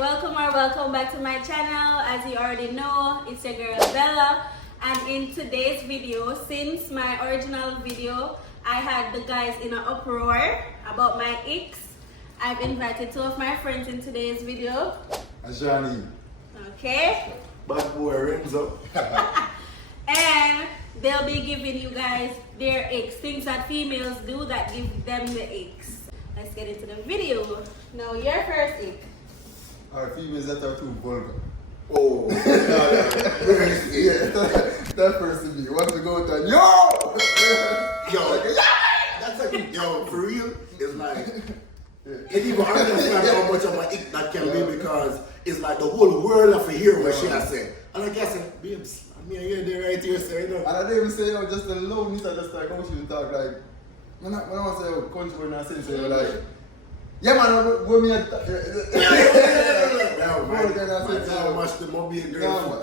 welcome back to my channel. As you already know, it's your girl Bella, and in today's video, since my original video I had the guys in an uproar about my icks, I've invited two of my friends in today's video. Ajani. Okay. Bad boy rings up. And they'll be giving you guys their icks, things that females do that give them the icks. Let's get into the video. Now, your first ick. Our females that are too vulgar. Oh, Yeah, that person be. Once we go down, yo! that's like, yo, for real, it's like, it even understand how much of my ick that can be, because it's like the whole world of a hear what she has said. And like I said, babes, I mean, you're there right here, so you know. And I didn't even say, you know, just the low meat, I just like, how she talk like, when I want to say, oh, country when I say, so you're like, yeah, man, go me and How much the mobile girl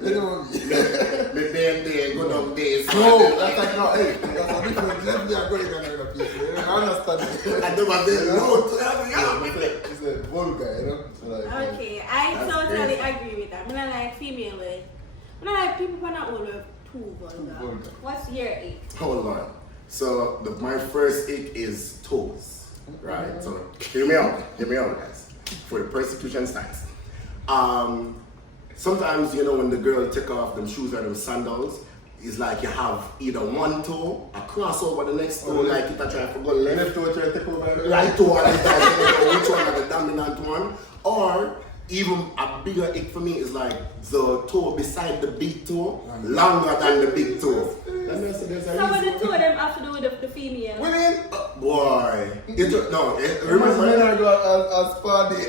you know me. Me there, go down there. No, that's like, no, hey, that's a different level they are going on other people. I understand. I do my best. No, It's a vulgar, you know? So like, Okay, I totally agree with that. I don't like female way. I don't like people who are not all too vulgar. What's your ick? hold on. So my first ick is toes. Right? So hear me out, guys. For the persecution stance. Sometimes, you know, when the girl take off them shoes or them sandals, it's like you have either one toe, a cross over the next toe, like if I try to go left toe try to take over. right toe, and it's like, which one are the dominant one, or even a bigger ick for me is like the toe beside the big toe longer than the big toe. Some of the two of them have to do with the female. Women, boy, remember Remember I go as party.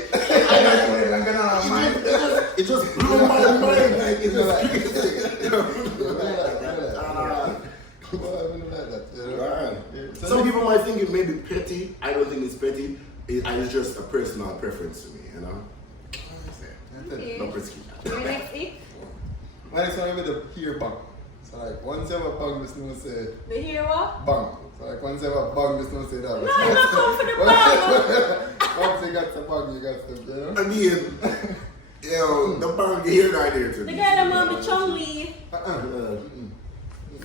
it just blew my mind. Like it just. Some people might think it may be petty. I don't think it's petty. It's just a personal preference to me, you know. Okay. No persecution. Your next ick? Mine is only with the hair bang. So like once you have a bang, this no say The hero? bang. So like once you have a bang, this no say that. No, I'm not going for the bang. Once you got the bang, you got the, you know? I mean, yo, the bang here right there to The me. girl that mom be chongy. Uh-uh.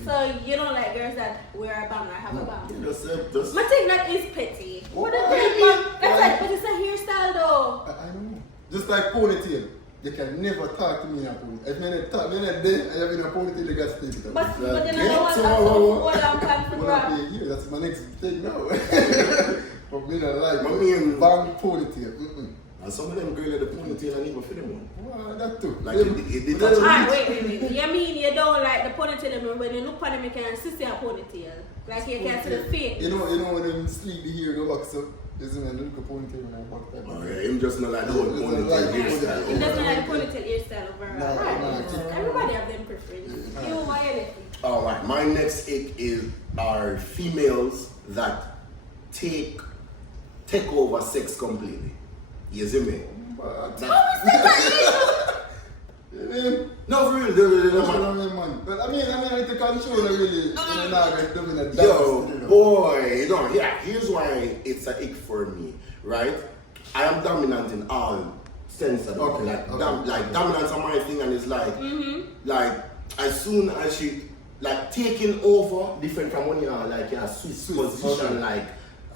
So you don't like girls that wear a bang or have a bang? Just I think that is petty. What a great bang. That's like, but it's a hairstyle though. I don't know. Just like ponytail. You can never talk to me in a ponytail. If you talk to me there, I have in a ponytail, you got to take it up. But then I don't want to hold on pan for grab. Here, that's my next thing now. But me not like I mean, bang ponytail. and some of them girls the ponytail and even for them one. Well, that too. Like it touch Alright, wait. You mean you don't like the ponytail, and when you look at them, you can see a ponytail. Like you can see the face. You know when them sleep the hair go back so. This is when I look at ponytail when I back that. Oh yeah, him just not like the whole ponytail hairstyle. It doesn't like the ponytail hairstyle overall. No, Right. Everybody have them preferences. You why anything? Alright, my next ick are females that take over sex completely. You see me? No, for real, Man. But I mean, I like to control it really. You know, now I'm doing a dance. yo, You know. boy, no, yeah, here's why it's an ick for me, right? I am dominant in all sense of it. Okay, Like, okay. dominance on my thing, and it's like, as soon as she, like, taking over, different from when you are, like, you're switch position, okay.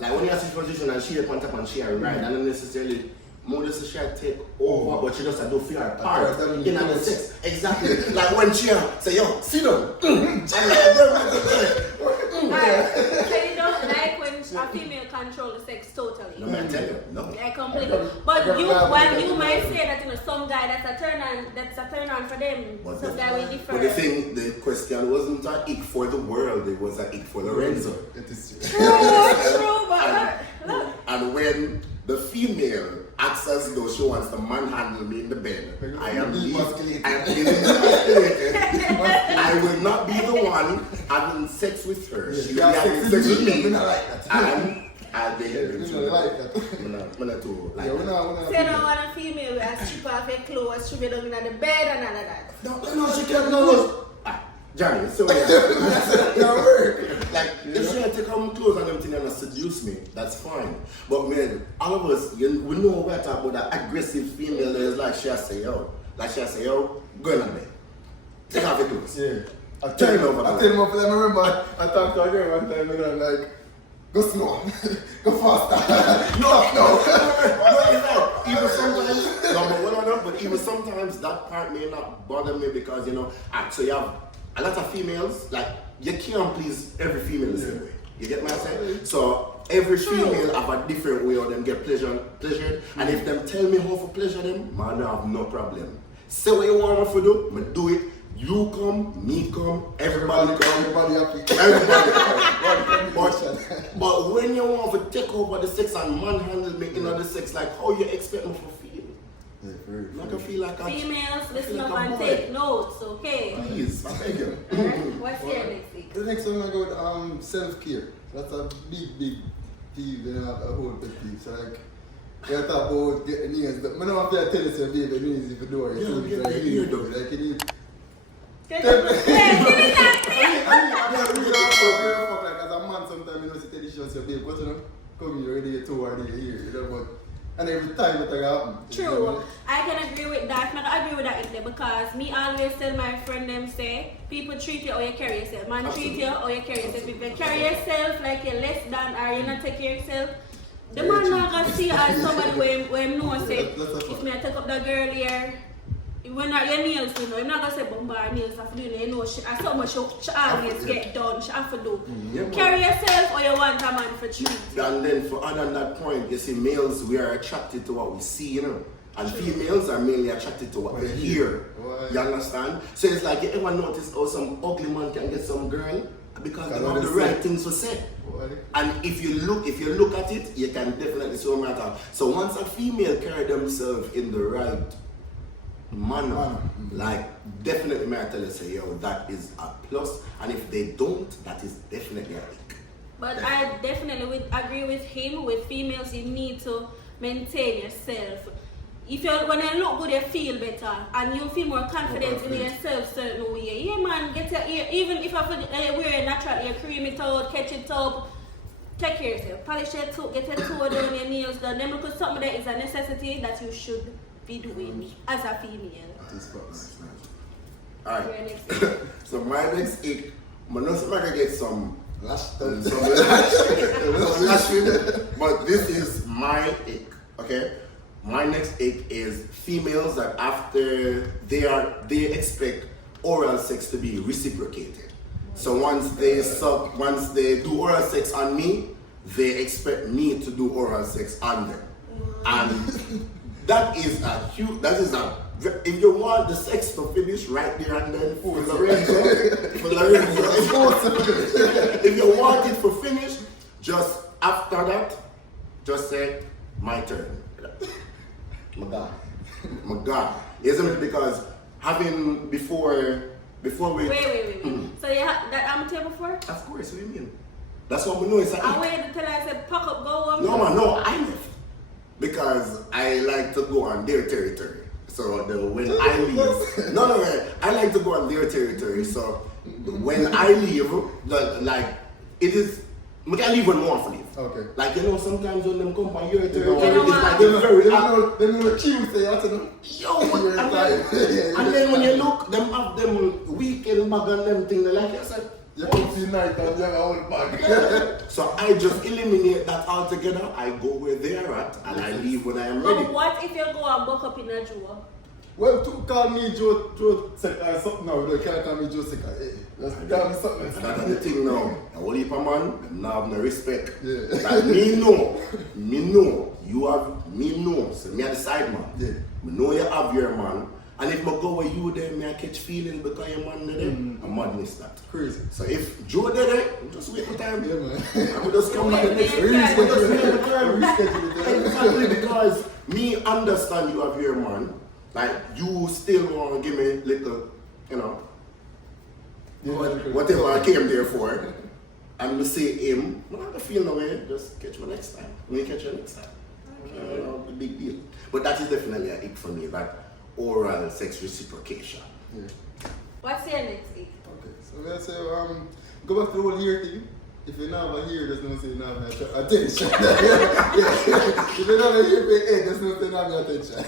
like when you're switch position and she up on top and she are right, and not necessarily, more than she take over, but she just do for her part in the sex. Exactly. Like when she say, yo, sit down. So you don't like when a female control the sex totally? No, I tell you, no. Like completely. But while you might say that, you know, some guy that's a turn on for them. Some guy will differ. But the question wasn't an ick for the world, it was an ick for Lorenzo. It is True, but look. And when the female acts as though she wants to manhandle me in the bed, I am demasculated. I will not be the one having sex with her. Yeah, She will be having sex with me. We not like that. And I'll be here. We not like that. I'm not too like Yeah, we that. not. Say no want a female with strip off your clothes, strip it down in the bed and all of that. No, she can't. No. Johnny, so yeah. That work. Like, if she had to come close and everything and I sit seduce me, that's fine. But man, all of us, we know we're talking about that aggressive female that is like she say, yo, go in on bed. Take off your clothes. Yeah. I Turn tell it him over. I remember I talked to a girl one time and I'm like, go slow, go faster. No. Even sometimes, but even sometimes that part may not bother me because, you know, so you have a lot of females, like, you can't please every female the same way. You get what I'm saying? So every female have a different way of them get pleasured. And if them tell me how to pleasure them, man, I have no problem. Say what you want me to do, I do it. You come, me come, everybody come. Everybody happy. But when you want to take over the sex and manhandle me in the sex, like how you expect me to feel? Yeah, very. Like I feel like Females, listen like up a and boy. take notes, okay? Please, I beg you. Alright, what's your next week? The next one I go with self-care. That's a big peeve and a whole pet peeve. So like, you talk about getting nails. I don't want to tell you to baby, nails if you do it. Yeah, get the ear done. Like you need. Give me that. Like as a man, sometimes you know, say this show, say babe, what you know? Come here, already get 2 or here, you know, but. And every time it happen. True. I can agree with that. I agree with that Italy, because me always tell my friend them say, people treat you how you carry yourself. Man treat you how you carry yourself. If you carry yourself like you're less than or you not take care of yourself, the man not gonna see you as somebody where know say, if me I take up the girl here, when your nails, you know, you're not gonna say bombard nails after doing it, you know, she has so much she always get done, she have to do. Carry yourself or you want a man for treat. And then for other than that point, you see, males, we are attracted to what we see, you know. And females are mainly attracted to what they hear. You understand? So it's like, you ever notice how some ugly man can get some girl? Because they have the right things to say. And if you look at it, you can definitely see what matter. So once a female carry themselves in the right manner, like definitely may I tell you, say, yo, that is a plus. And if they don't, that is definitely a ick. But I definitely would agree with him. With females, you need to maintain yourself. If you when you look good, you feel better, and you feel more confident in yourself certain way. Yeah, man, get your ear. Even if I wear a natural ear, cream it out, catch it up. Take care of yourself. Polish your toe, get your toe done, your nails done. Then because something that is a necessity that you should be doing as a female. Alright. So my next ick, I know somebody get some lashing, but this is my ick. Okay. My next ick is females that after they expect oral sex to be reciprocated. So once they do oral sex on me, they expect me to do oral sex on them. And that is if you want the sex to finish right there and then for Lorenzo, if you want it to finish, just after that, just say, my turn. My God. Isn't it? Because having before we... Wait. So you had that on the table before? Of course, what do you mean? That's what we know. It's I waited until I said pack up, go on. No man, no, I left. Because I like to go on their territory. So when I leave, no, I like to go on their territory. So when I leave, it is, I can leave when I want to leave. Okay. Like, you know, sometimes when them come on your territory, it's like they're very they know Tuesday, I don't know. Yo, and then when you look, them have them weekend bag and them thing, they like, I said, you come see night and you have a whole bag. So I just eliminate that altogether. I go where they are at and I leave when I am ready. But what if you go and buck up in a drawer? Well, to call me Joe Seka or something now, you can't call me Joe Seka. Hey, just call me something. That's the thing now. A whole heap of man, them not have no respect. Yeah. Like me know, you have, me know, so me are the side man. Yeah. Me know you have your man, and if I go with you there, me I catch feelings because your man there, I'm madness that. Crazy. So if Joe there, just wait for time. Yeah, man. I will just come back the next Exactly, because me understand you have your man, like you still want to give me little, you know, whatever I came there for, and we say him, I'm not gonna feel no way, just catch me next time. We catch you next time. Okay. The big deal. But that is definitely a ick for me, that oral sex reciprocation. Yeah. What's your next ick? Okay, so let's say, go back to the whole year thing. if you never hear, there's no say you never have attention. If you never hear your head, there's no say you never have attention.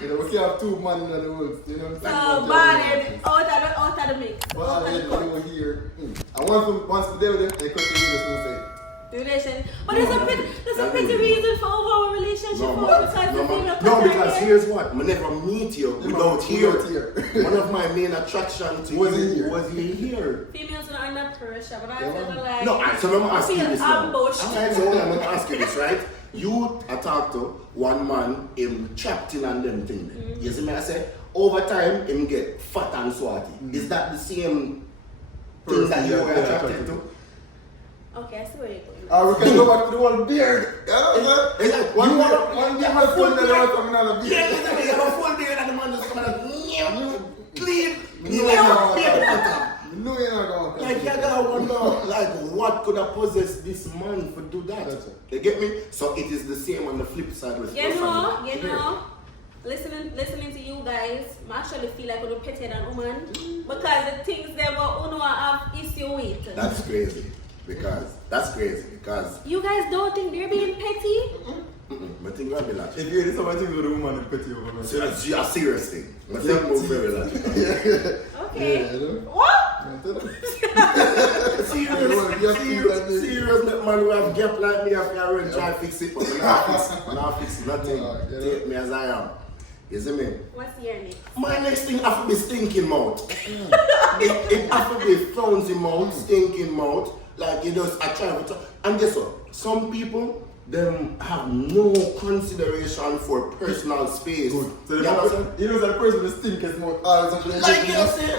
You know, we can have two men in the woods. You know what I'm saying? So bad out of the mix. But I don't hear. And once we do them, they cut the videos and say. Relation. But there's a pretty reason for our relationship. No, Besides because here's what. I never meet you without here. One of my main attractions to Was you was you here. females are under pressure, but I Yeah, feel like No, so let me ask you feel this now. ambushed. Alright, so I'm going to ask you this, right? You talk to one man, him trapped in and them thing. You see me, I say, over time, him get fat and swarty. Is that the same thing that you were attracted to? Okay, I see where you're going. We can go back to the one beard. You know what I'm saying? It's like One beard, beard has full beard, another beard. Yeah, you have a full beard and the man just come and clean. No, you're not going to. Like, you gotta wonder, like, what could have possessed this man to do that? That's it. You get me? So it is the same on the flip side with You know, listening to you guys, I actually feel like I'm pettier than woman because the things that we have issue with. That's crazy. Because You guys don't think they're being petty? I think I'll be like, If you hear some things with a woman, it's petty over so that's a serious thing. I think we're very logical. Okay. Yeah, you know? What? Serious man who have gap like me, I can try to fix it, but I'm not fix nothing. Take me as I am. You see me? What's your name? My next thing have to be stinking mouth. It have to be flouncy mouth, stinking mouth. Like you just I try to and guess what? Some people them have no consideration for personal space. Good. So You understand? you know that person with stinkest mouth all the time. Like you know, say,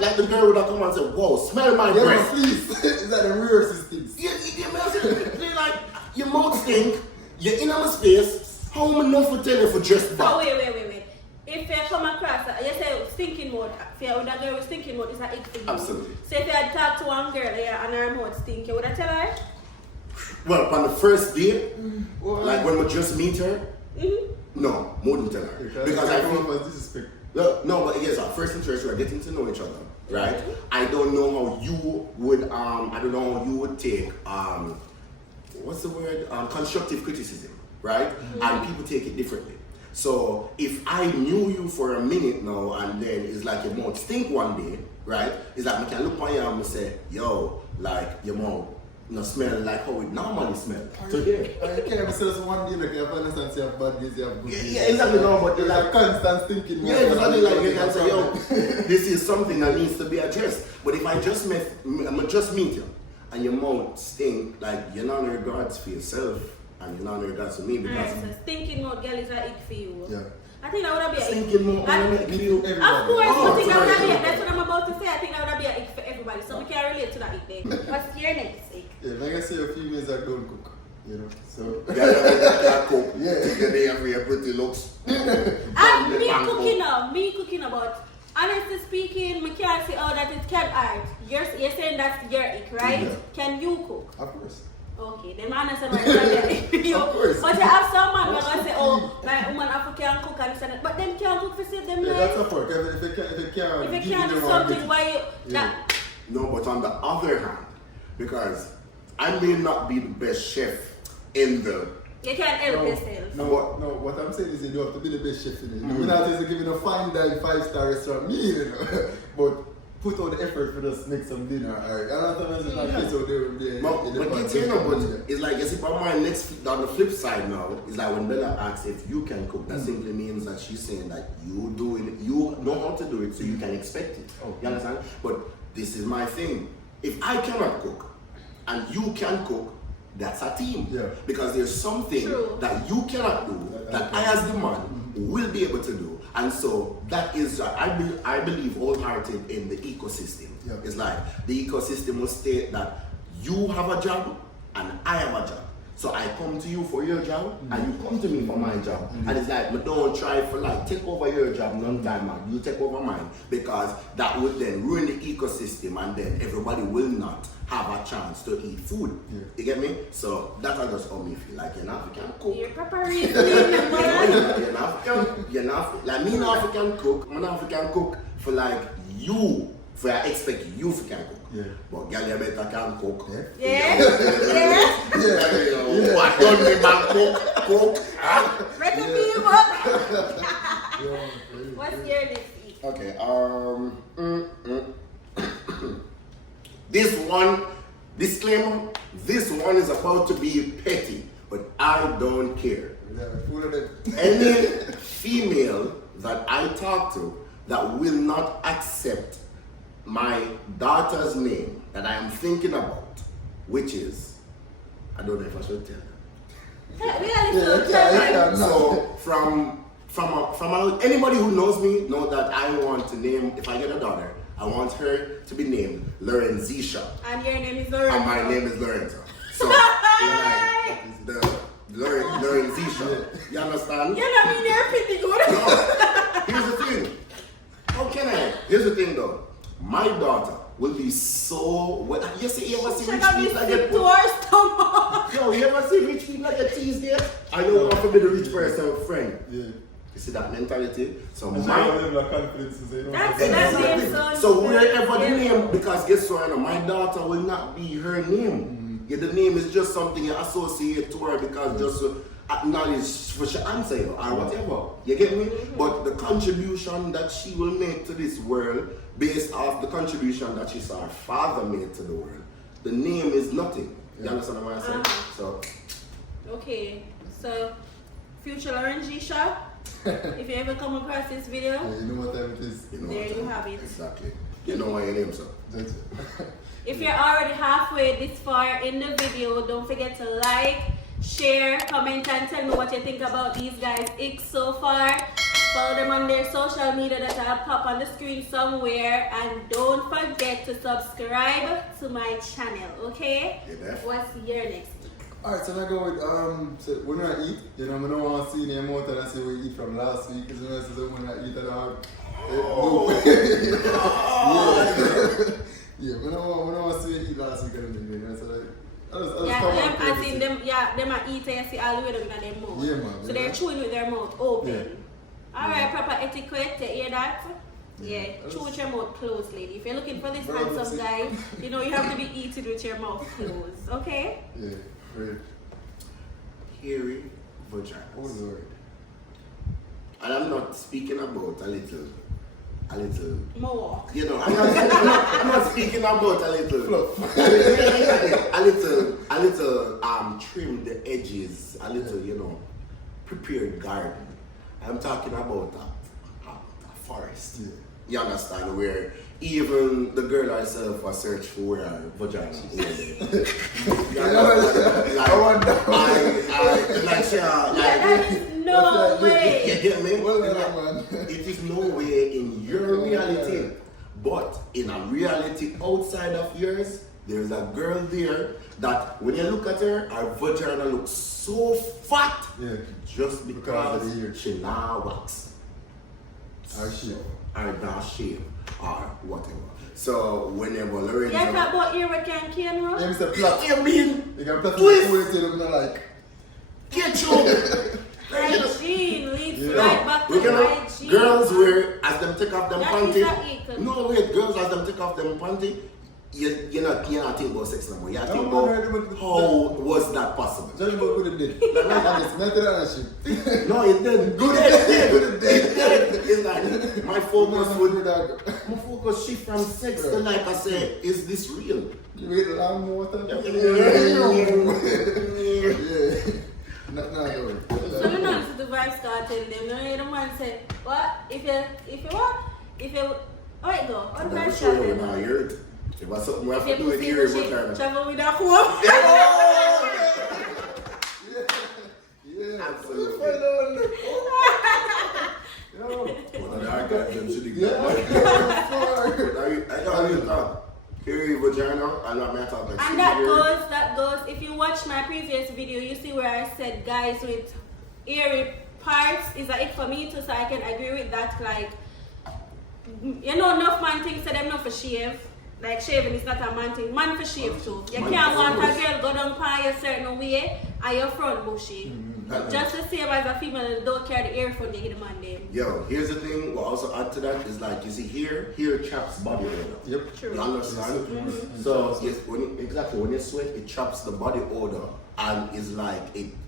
like the girl that come and say, "Whoa, smell my Yeah, breath." please. Is that the rarest things? You like your mouth stink. You're in my space. How am I not for tell you for just So that? wait. If you come across, you say stinking mouth, if you with a girl with stinking mouth, it's a ick for you. Absolutely. So if you had talked to one girl and her mouth stink, you would have tell her? Well, on the first date, Well, like when we just meet her, Mm-hmm. no, wouldn't tell her because I don't feel. know disrespect. No, but yes, our first interest, we're getting to know each other, right? I don't know how you would, I don't know how you would take, what's the word? Constructive criticism, right? And people take it differently. So if I knew you for a minute now and then it's like your mouth stink one day, right? It's like I can look on you and say, yo, like your mouth smell like how it normally smell. Today. I can't even say this one day, like you have understand, you have bad days, you have good days. Yeah, exactly, no, but It's like, like constant thinking. yeah, exactly, like you can say, yo, this is something that needs to be addressed. But if I just meet you and your mouth stink, like you're not in regards for yourself and you're not in regards to me because Alright, so stinking mouth girl is a ick for you. Yeah. I think that would have been a ick. stinking mouth, And- I make you. Of course, Oh, I think that would have sorry. been, that's what I'm about to say. I think that would have been a ick for everybody. So we can relate to that ick there. What's your next ick? Yeah, like I say, a females that don't cook, you know. So Yeah, cook. Yeah. Together you have your pretty looks. And me cooking about. Honestly speaking, I can't say that it can art. You're saying that's your ick, right? Yeah. Can you cook? of course. Okay, then I understand why you're Of course. But you have some man who gonna say, oh, my woman African cook and say, but them can't cook for save them Yeah, life. that's a part. If they can't If give you can't them do one something, bit. why you Yeah. No, but on the other hand, because I may not be the best chef in the you can't help yourself. No, what I'm saying is you don't have to be the best chef in it. We're not just giving a fine dine 5-star restaurant meal, you know. But put all the effort for us make some dinner, alright. I don't know if it's like this or there. but it's like as if on my next on the flip side now, it's like when Bella asks if you can cook, that simply means that she's saying that you do it, you know how to do it, so you can expect it. Oh. You understand? But this is my thing. If I cannot cook and you can cook, that's a team. Yeah. Because there's something True. that you cannot do that I as the man will be able to do. And so that is, I believe wholehearted in the ecosystem. Yeah. It's like the ecosystem will state that you have a job and I have a job. So I come to you for your job and you come to me for my job. And it's like, but don't try for like take over your job none time, man. You take over mine, because that would then ruin the ecosystem and then everybody will not have a chance to eat food. Yeah. You get me? So that's just how me feel. Like you're not African cook. You're preparing man. You're not like me, not African cook. I'm an African cook for like you For I expect you to can cook. Yeah. But girl, you better can cook. Yeah. What done me back cook? Recipe book. What's your next week? Okay, this one, disclaimer, this one is about to be petty, but I don't care. Any female that I talk to that will not accept my daughter's name that I am thinking about, which is, I don't know if I should tell them. So from anybody who knows me know that I want to name, if I get a daughter, I want her to be named Lorenzisha. And your name is Lorenzo. And my name is Lorenzo. So like the Lorenzisha. You understand? You know me, you're pretty good. No. Here's the thing. How can I? Here's the thing though. My daughter will be so well. You ever see rich people like get to our stomach. Yo, you ever see rich people like get teased there? I don't want to be the rich person friend. Yeah. You see that mentality? So That's name, son. so wherever the name, because guess what? My daughter will not be her name. Yeah, the name is just something you associate to her because just acknowledge for she answer or whatever. You get me? But the contribution that she will make to this world, based off the contribution that she saw her father made to the world, the name is nothing. You understand what I'm saying? So. Okay, so future Lorenzisha. If you ever come across this video, you know what time it is. There you have it. Exactly. You know why your name, sir. That's it. If you're already halfway this far in the video, don't forget to like, share, comment, and tell me what you think about these guys' ICK so far. Follow them on their social media that I'll pop on the screen somewhere, and don't forget to subscribe to my channel. Okay? Yeah, what's your next? Alright, so I go with, so when I eat, you know, I don't want to see any more than I say we eat from last week, because when I say when I eat, I don't have, yeah, when I want to see you eat last week, I don't know, you know, so like, I think them are eating, you see all the way down in their mouth. Yeah, man. So they're chewing with their mouth open. Yeah. Alright, proper etiquette, you hear that? Yeah, chew with your mouth closed, lady. If you're looking for this handsome guy, you know you have to be eating with your mouth closed, okay? Yeah. Right. Hairy vagina. Oh Lord. And I'm not speaking about a little more. You know, I'm not speaking about a little a little trim the edges, a little, you know, prepared garden. I'm talking about a forest. Yeah. You understand, where even the girl herself was search for where her vagina is. That is no way. You get me? Well, It is no way in your reality, but in a reality outside of yours, there's a girl there that when you look at her, her vagina looks so fat. Yeah. Just because of the ear. she not wax. Our shape. Or that shape, or whatever. So whenever Lorenzo... You talk about ear with can camera? Yeah, Mr. Plot. You mean? You can plot Twist. the food and like. Get you! Hygiene leads Yeah. right back to We cannot, hygiene. girls wear, as them take off them That is panty. a ick. No, wait, girls as them take off them panty, you're not thinking about sex no more. You're thinking No, about how was that possible. Judge about good it did. And it's method and shit. No, it didn't. Good it did. It's like, my focus would, my focus shift from sex to, like I said, is this real? You wait a long water? Yeah. Not no. So you know the vibe started them. No, the man said, what? If you what? If you oh it go. What the vibe started? Now you're it. If I something we have to If do you with see here, the what shit, kind of... travel with a home. Yeah. Absolutely. One of the archives them should be I got you talk. Hairy vagina, I love my talk like And that goes, if you watch my previous video, you see where I said guys with hairy parts is a it for me too, so I can agree with that. Like, you know, enough man thinks that them not for shave. Like shaving is not a man thing. Man for shave too. You can't want a girl go down by a certain way and your front bushy. Just the same as a female that don't carry the earphone, they hit the man them. Yo, here's the thing, we'll also add to that is like, you see here traps body odor. Yep. True. You understand? So, yes, when you sweat, it traps the body odor and it's like,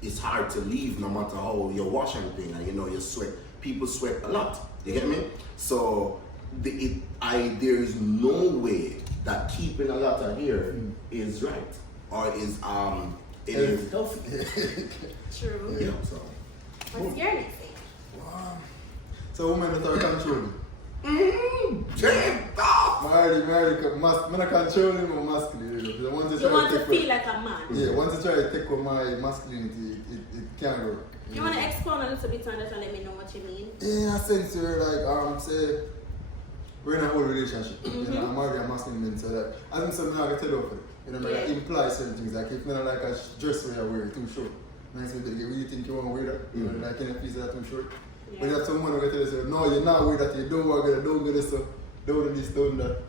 it's hard to leave no matter how you wash anything and you know, you sweat. People sweat a lot, you get me? So, there is no way that keeping a lot of hair is right or is healthy. True. Yeah, so. What's your next thing? So women that are controlling. Damn, dog. I'm not controlling my masculinity. You want to feel like a man. Yeah, once you try to take over my masculinity, it can't work. You want to explain a little bit on that and let me know what you mean? In a sense where like say we're in a whole relationship. You know, I'm already a masculine man, so that as I'm saying, I'm gonna tell you for it. You know, I imply certain things like if not like a dress where I wear too short. I say, you really think you want to wear that? You know, like in a piece that too short. Yeah. But you have someone who tell you, say, no, you're not wear that, you don't want to don't get this, so don't do this, don't do that.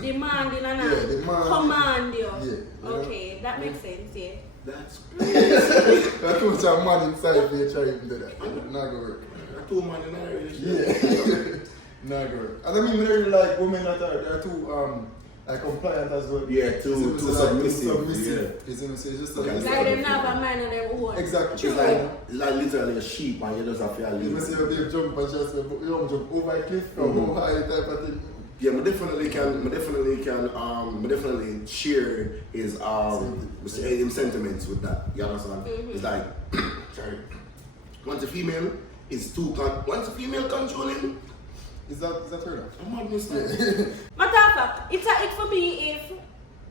Demanding and Yeah, demand. command you. Yeah. Okay, that makes sense, yeah. That's That's too much of man inside me try to do that. Not gonna work. two man in a relationship. Yeah. Not gonna work. And I mean, really like women that are too like compliant as well. Yeah, too submissive. Yeah. It's just a Like them not have a mind on their own. Exactly. It's like literally a sheep and you just have to You leave. see a babe jump and just you don't jump over a cliff or go high type of thing. Yeah, I definitely share his sentiments with that. You understand? It's like, sorry, once a female controlling, Is that true? I'm not mistaken. Matter of fact, it's a it for me if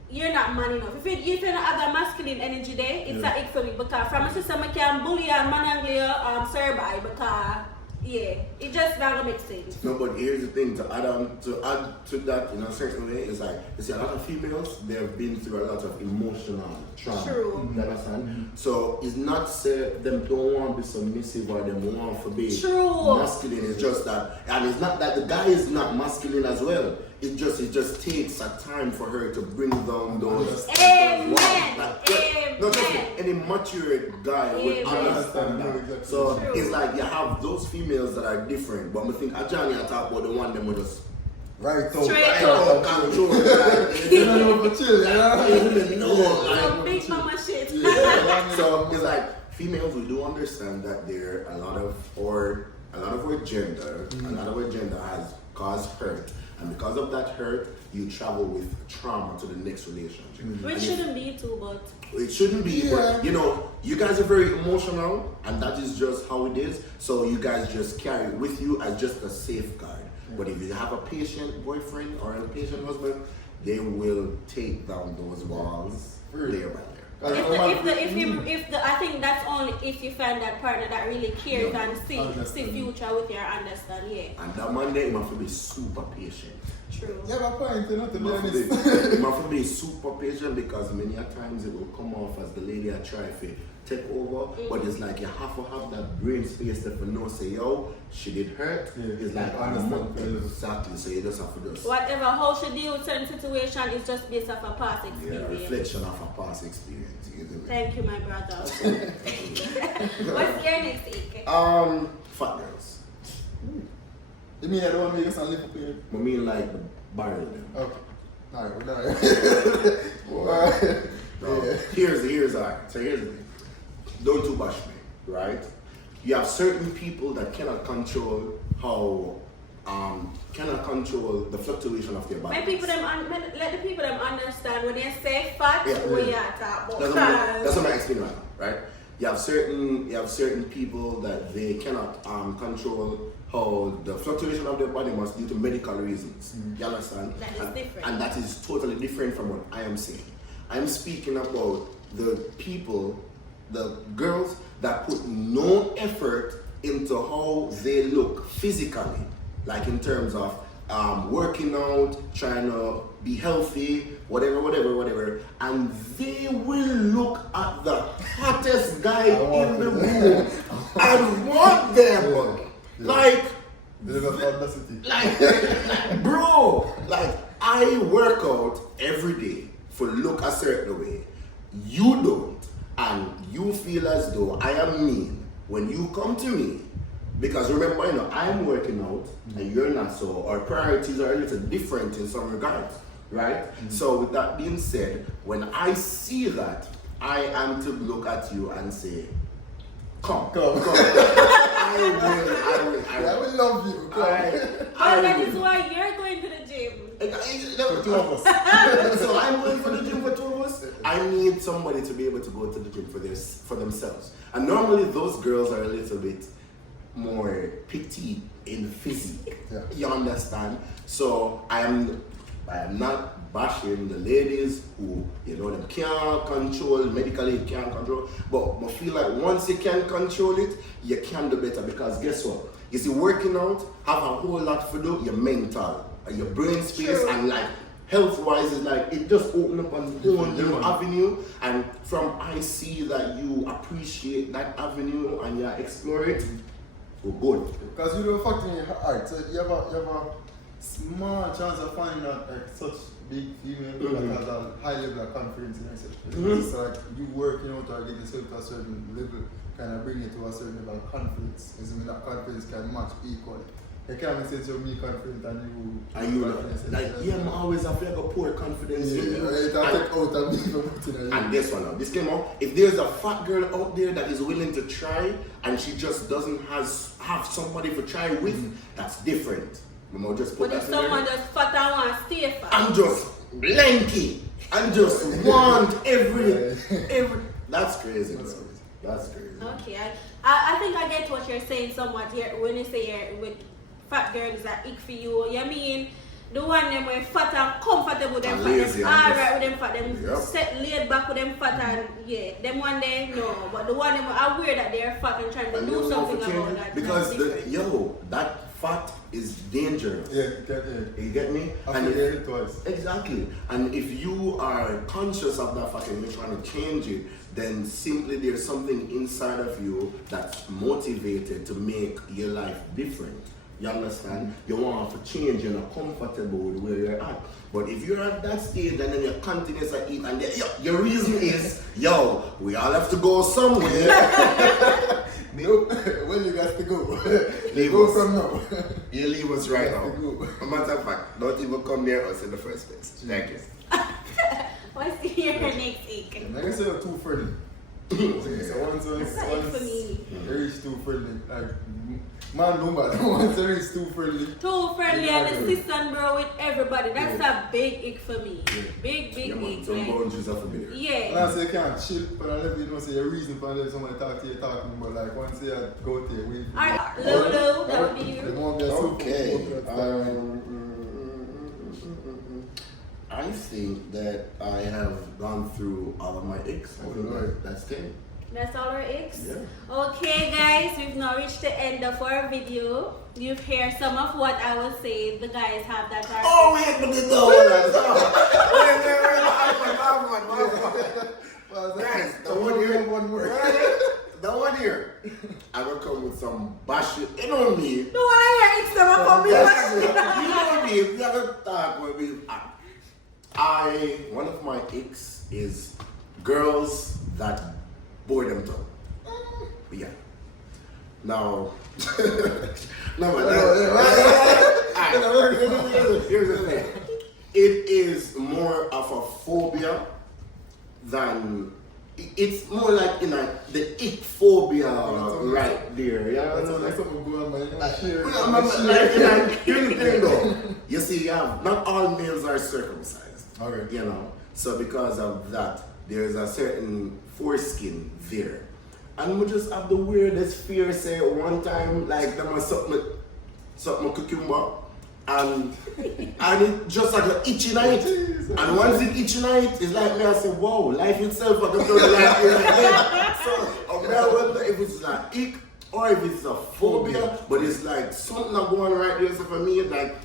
you're not man enough. If you don't have the masculine energy there, it's a it for me because from a system I can bully and manangle you survive because it just not gonna make sense. No, but here's the thing to add to that in a certain way is like you see a lot of females they have been through a lot of emotional trauma. True. You understand? So it's not say them don't want to be submissive or them want to be masculine. It's just that, and it's not that the guy is not masculine as well. It just takes a time for her to bring down those. Amen. Not just any mature guy would understand that. Exactly. So True. it's like you have those females that are different, but I think Ajani I talk about the one them with us. Right out. Straight Right up. out. Control. You don't know for chill, Some big mama shit. So it's like females, we do understand that there are a lot of our gender has caused hurt. And because of that hurt, you travel with trauma to the next relationship. Which shouldn't be too, but It shouldn't be, but you know, you guys are very emotional, and that is just how it is. So you guys just carry it with you as just a safeguard. But if you have a patient boyfriend or a patient husband, they will take down those walls layer by layer. I think that's only if you find that partner that really cares and see future with you or understand, And that man there, he must be super patient. True. You have a point, you know, to be honest. He must be super patient because many a times it will come off as the lady I try to take over, but it's like you have to have that brain space to know, say, yo, she did hurt. It's like, exactly, so you just have to just... Whatever, how she deal with certain situation is just based off a past Yeah, experience. reflection of a past experience. Thank you, my brother. What's your next ICK? Fat girls. You mean I don't want to make us live up here? I mean like the barrel them. Okay. Alright, we're done. No, here's the thing. Don't too bash me, right? You have certain people that cannot control the fluctuation of their body. Let the people them understand when you say fat, we are talking about. That's what I'm explaining right now, right? You have certain people that they cannot control how the fluctuation of their body mass due to medical reasons. You understand? That is different. And that is totally different from what I am saying. I am speaking about the people, the girls that put no effort into how they look physically, like in terms of working out, trying to be healthy, whatever, and they will look at the hottest guy in the room and want them. Like, bro, like I work out every day for look a certain way. You don't. and you feel as though I am mean when you come to me, because remember, you know, I'm working out and you're not, so our priorities are a little different in some regards, right? So with that being said, when I see that, I am to look at you and say, come. I will love you. Well, that is why you're going to the gym. For two of us. So I'm going for the gym for two of us. I need somebody to be able to go to the gym for themselves. And normally those girls are a little bit more petite in physique. Yeah. You understand? So I am not bashing the ladies who, you know, them can't control, medically can't control, but I feel like once you can control it, you can do better, because guess what? You see, working out have a whole lot to do, your mental, and your brain space, True. and like health-wise, is like, it just open up a whole new avenue, and from I see that you appreciate that avenue and you explore it, we're good. Because you know, fucking your heart, so you have a small chance of finding out like such big female that has a high level of confidence in herself. It's like you working out or getting yourself to a certain level kind of bring you to a certain level of confidence. Doesn't mean that confidence can match equally. You can't make sense you're me confident and you like, yeah, I'm always have like a poor confidence in you. Right, I take out and me from putting it in. And this one now, this came out. If there's a fat girl out there that is willing to try and she just doesn't have somebody to try with, that's different. You know, just put But if that in someone there. just fat and want to stay fat. I'm just lanky. I'm just want every. That's crazy, bro. That's crazy. Okay, I think I get what you're saying somewhat here when you say you're with fat girls that ick for you. You mean the one them where fat and comfortable with them And fat, lazy them and alright with them fat, them Yep. set laid back with them fat and yeah, them one day no, but the one them are aware that they're fat and trying to And do you know something for change about it? that. Because that's different. that fat is dangerous. Yeah. You get me? I And forget it twice. Exactly. And if you are conscious of that fact and you're trying to change it, then simply there's something inside of you that's motivated to make your life different. You understand? You want to change, you're not comfortable with where you're at. But if you're at that stage and then you continuously eat and your reason is, yo, we all have to go somewhere. Nope. Well, you got to go. Leave Go us. from now. You leave us right now. have to go. A matter of fact, don't even come near us in the first place. Thank you. What's your next ick? Like I said, you're too friendly. So once That's not it for me. you reach too friendly, like man, no matter once you reach too friendly. Too friendly Yeah, and assistant bro with everybody. That's a big ick for me. Yeah. Big Yeah, man, ick. some Like, boundaries are familiar. And yeah. I say you can't chill, but I let you know say your reason for letting somebody talk to you talking, but like once you go to your way. Alright, Lulu, that would be you. Okay. I think that I have gone through all of my icks. I think that's 10. That's all our icks? Yeah. Okay guys, we've now reached the end of our video. You've heard some of what I was saying. The guys have that are Oh, wait, but it's the wait. Guys, the one here, one word. the one here. I will come with some bash. You know me. the one I hear icks them up on me. You know me. If you have a talk with me, one of my icks is girls that bore them tongue. Yeah. Now, here's the thing. It is more of a phobia than. It's more like the ick phobia right there. Yeah. That's like something going on, Like, here's the thing though. You see, not all males are circumcised. Okay. You know, so because of that, there's a certain foreskin there. And we just have the weirdest fear, say one time, like them was something cucumber, and it just like an itchy night. And once it itchy night, it's like me, I say, wow, life itself, I can feel the life is again. So I wonder if it's an ick or if it's a phobia, but it's like something not going right there. So for me, like,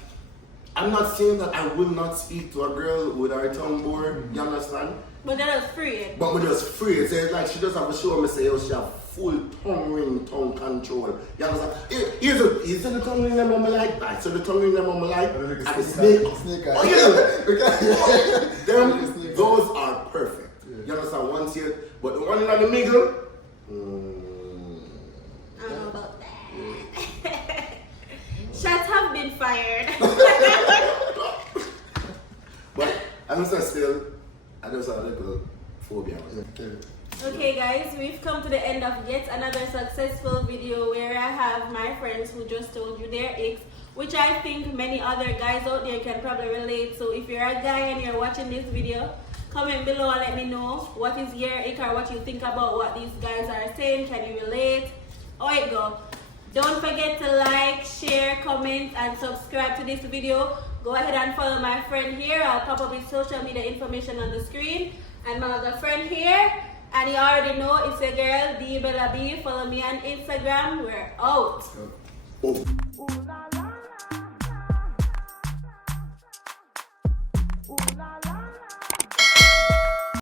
I'm not saying that I will not speak to a girl with her tongue bored, you understand? But that was free. But we just free. So it's like she just have to show me say, oh, she have full tongue ring, tongue control. You understand? Here's the tongue ring that I like that. So the tongue ring that I like, and the snake. Oh, yeah. Those are perfect. You understand? Once you, but the one in the middle. I don't know about that. Shots have been fired. But I'm still, I just have a little phobia. Okay guys, we've come to the end of yet another successful video where I have my friends who just told you their icks, which I think many other guys out there can probably relate. So if you're a guy and you're watching this video, comment below and let me know what is your ick or what you think about what these guys are saying. Can you relate? How it go? Don't forget to like, share, comment and subscribe to this video. Go ahead and follow my friend here. I'll pop up his social media information on the screen. And my other friend here. And you already know it's a girl, D Bella B. Follow me on Instagram. We're out. Oh. Ooh la la la.